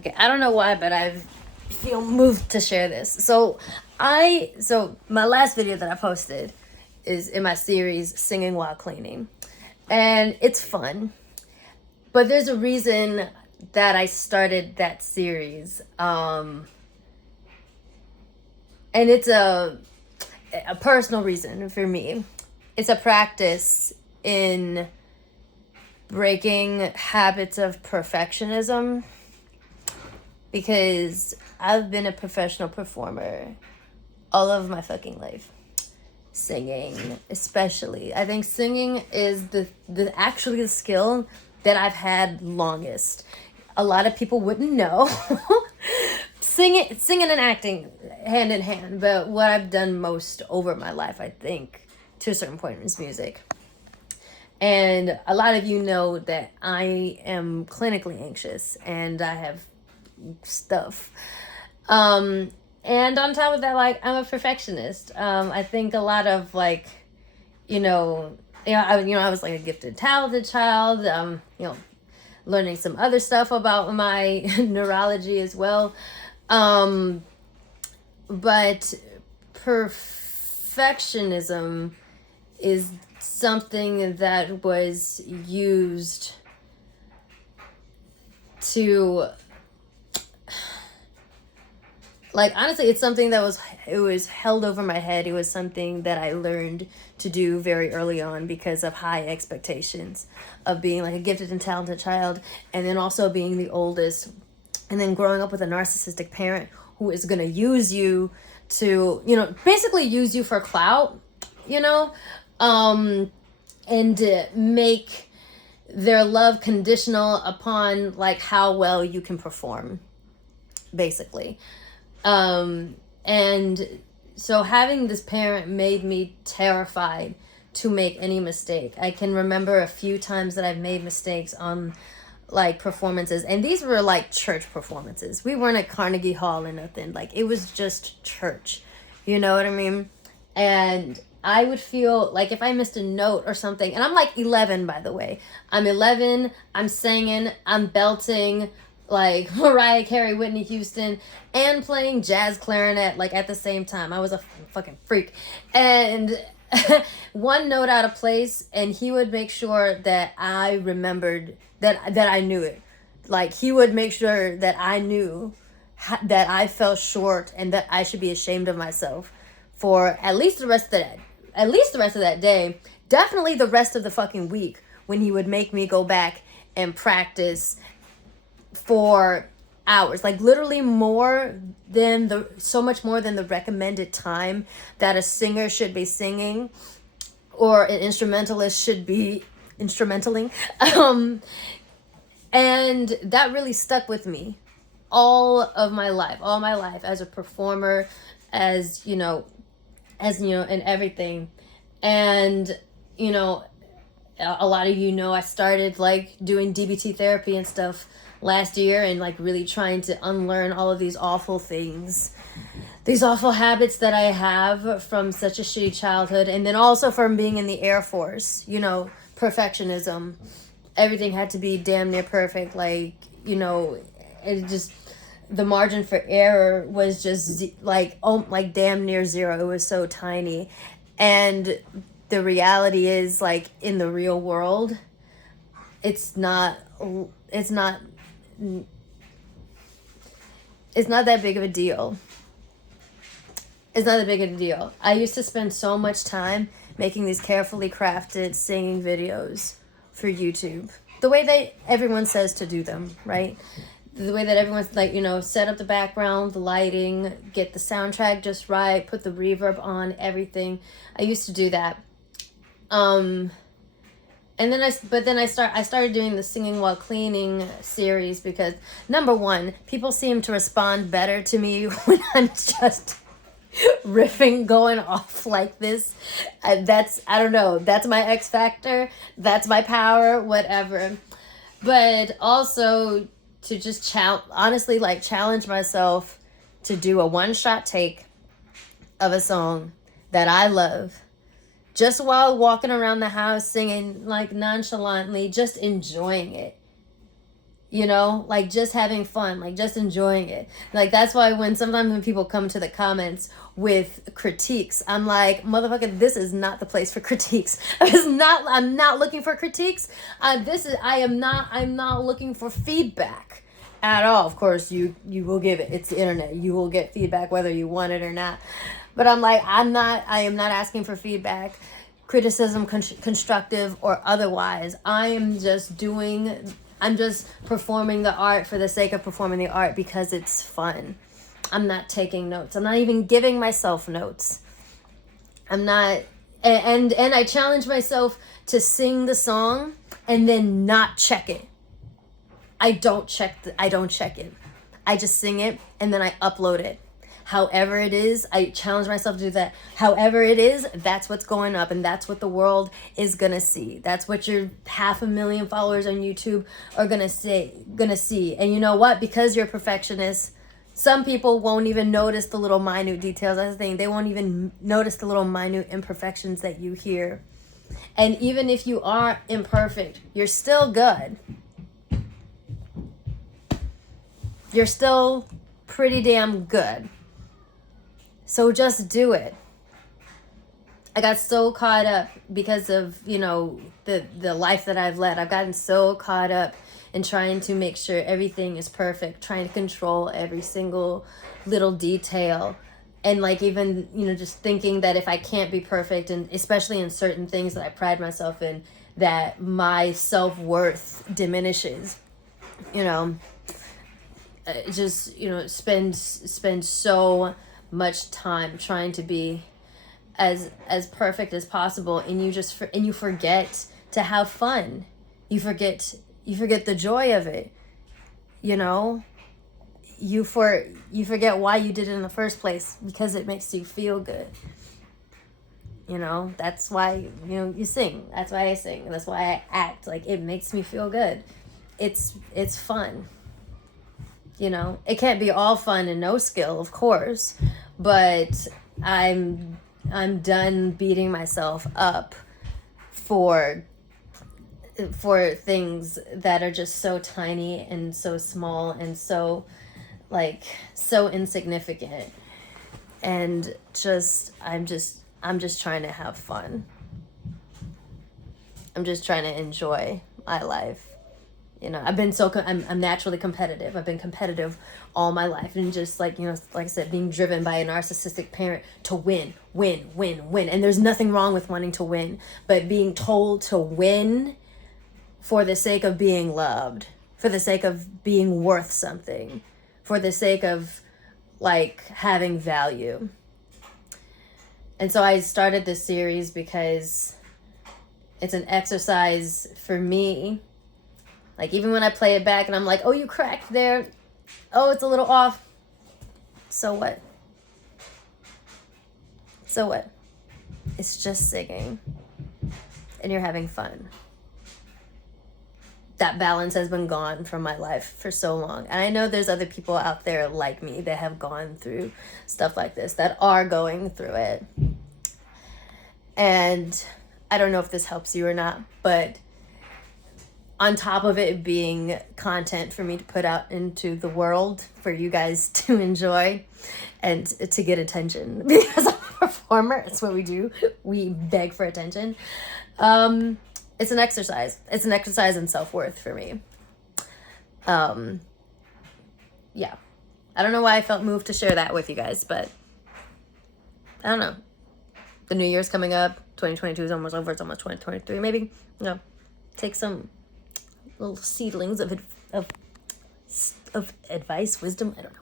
Okay, I don't know why, but I feel moved to share this. So my last video that I posted is in my series Singing While Cleaning. And it's fun. But there's a reason that I started that series. And it's a personal reason for me. It's a practice in breaking habits of perfectionism, because I've been a professional performer all of my fucking life. Singing, especially. I think singing is actually the skill that I've had longest. A lot of people wouldn't know. Singing and acting hand in hand, but what I've done most over my life, I think, to a certain point, is music. And a lot of you know that I am clinically anxious and I have stuff. And on top of that, like, I'm a perfectionist. I think a lot of, like, I was like a gifted, talented child, learning some other stuff about my neurology as well. But perfectionism is something that was used to, like, honestly, it's something that was held over my head. It was something that I learned to do very early on because of high expectations of being like a gifted and talented child, and then also being the oldest, and then growing up with a narcissistic parent who is going to use you to, basically use you for clout, and make their love conditional upon, like, how well you can perform, basically. And so having this parent made me terrified to make any mistake. I can remember a few times that I've made mistakes on, like, performances, and these were like church performances. We weren't at Carnegie Hall or nothing. Like, it was just church, you know what I mean? And I would feel like if I missed a note or something, and I'm like 11, by the way. I'm 11, I'm singing, I'm belting like Mariah Carey, Whitney Houston, and playing jazz clarinet, like, at the same time. I was a fucking freak. And one note out of place, and he would make sure that I remembered that I knew it. Like, he would make sure that I knew that I fell short and that I should be ashamed of myself for at least the rest of that day, definitely the rest of the fucking week, when he would make me go back and practice for hours, like literally so much more than the recommended time that a singer should be singing or an instrumentalist should be instrumentaling. And that really stuck with me all my life as a performer, as and everything. And a lot of I started, like, doing DBT therapy and stuff last year, and, like, really trying to unlearn all of these awful things, these awful habits that I have from such a shitty childhood, and then also from being in the Air Force. Perfectionism, everything had to be damn near perfect. Like, it just, the margin for error was just like damn near zero. It was so tiny. And the reality is, like, in the real world, it's not that big of a deal. It's not that big of a deal. I used to spend so much time making these carefully crafted singing videos for YouTube, the way that everyone says to do them, right? The way that everyone's, like, set up the background, the lighting, get the soundtrack just right, put the reverb on, everything. I used to do that. And then I started doing the Singing While Cleaning series because, number one, people seem to respond better to me when I'm just riffing, going off like this. I don't know, that's my X factor, that's my power, whatever. But also to just challenge myself to do a one-shot take of a song that I love, just while walking around the house singing, like, nonchalantly, just enjoying it. You know, like just having fun, like just enjoying it. Like that's why sometimes when people come to the comments with critiques, I'm like, motherfucker, this is not the place for critiques. I'm not looking for critiques. I'm not looking for feedback at all. Of course, you will give it. It's the internet. You will get feedback whether you want it or not. But I'm like, I am not asking for feedback, criticism, constructive or otherwise. I'm just performing the art for the sake of performing the art because it's fun. I'm not taking notes. I'm not even giving myself notes. I'm not, and I challenge myself to sing the song and then not check it. I don't check it. I just sing it and then I upload it. However it is, I challenge myself to do that. However it is, that's what's going up and that's what the world is going to see. That's what your 500,000 followers on YouTube are going to see. And you know what? Because you're a perfectionist, some people won't even notice the little minute details. That's the thing. They won't even notice the little minute imperfections that you hear. And even if you are imperfect, you're still good. You're still pretty damn good. So just do it. I got so caught up because of, you know, the life that I've led. I've gotten so caught up in trying to make sure everything is perfect, trying to control every single little detail. And like even, you know, just thinking that if I can't be perfect, and especially in certain things that I pride myself in, that my self-worth diminishes, you know. Just, you know, spend so much time trying to be as perfect as possible, and you forget to have fun. You forget the joy of it. You know, you forget why you did it in the first place, because it makes you feel good. You know, that's why, you know, you sing. That's why I sing. That's why I act. Like, it makes me feel good. It's fun. You know, it can't be all fun and no skill, of course, but I'm done beating myself up for things that are just so tiny and so small and so insignificant. And I'm just trying to have fun. I'm just trying to enjoy my life. You know, I'm naturally competitive. I've been competitive all my life. And just like, you know, like I said, being driven by a narcissistic parent to win. And there's nothing wrong with wanting to win, but being told to win for the sake of being loved, for the sake of being worth something, for the sake of like having value. And so I started this series because it's an exercise for me. Like, even when I play it back and I'm like, oh, you cracked there. Oh, it's a little off. So what? So what? It's just singing. And you're having fun. That balance has been gone from my life for so long. And I know there's other people out there like me that have gone through stuff like this, that are going through it. And I don't know if this helps you or not, but on top of it being content for me to put out into the world for you guys to enjoy and to get attention, because I'm a performer, it's what we do. We beg for attention. It's an exercise. It's an exercise in self-worth for me. Yeah. I don't know why I felt moved to share that with you guys, but I don't know. The new year's coming up. 2022 is almost over. It's almost 2023, maybe. You know, take some little seedlings of advice, wisdom, I don't know.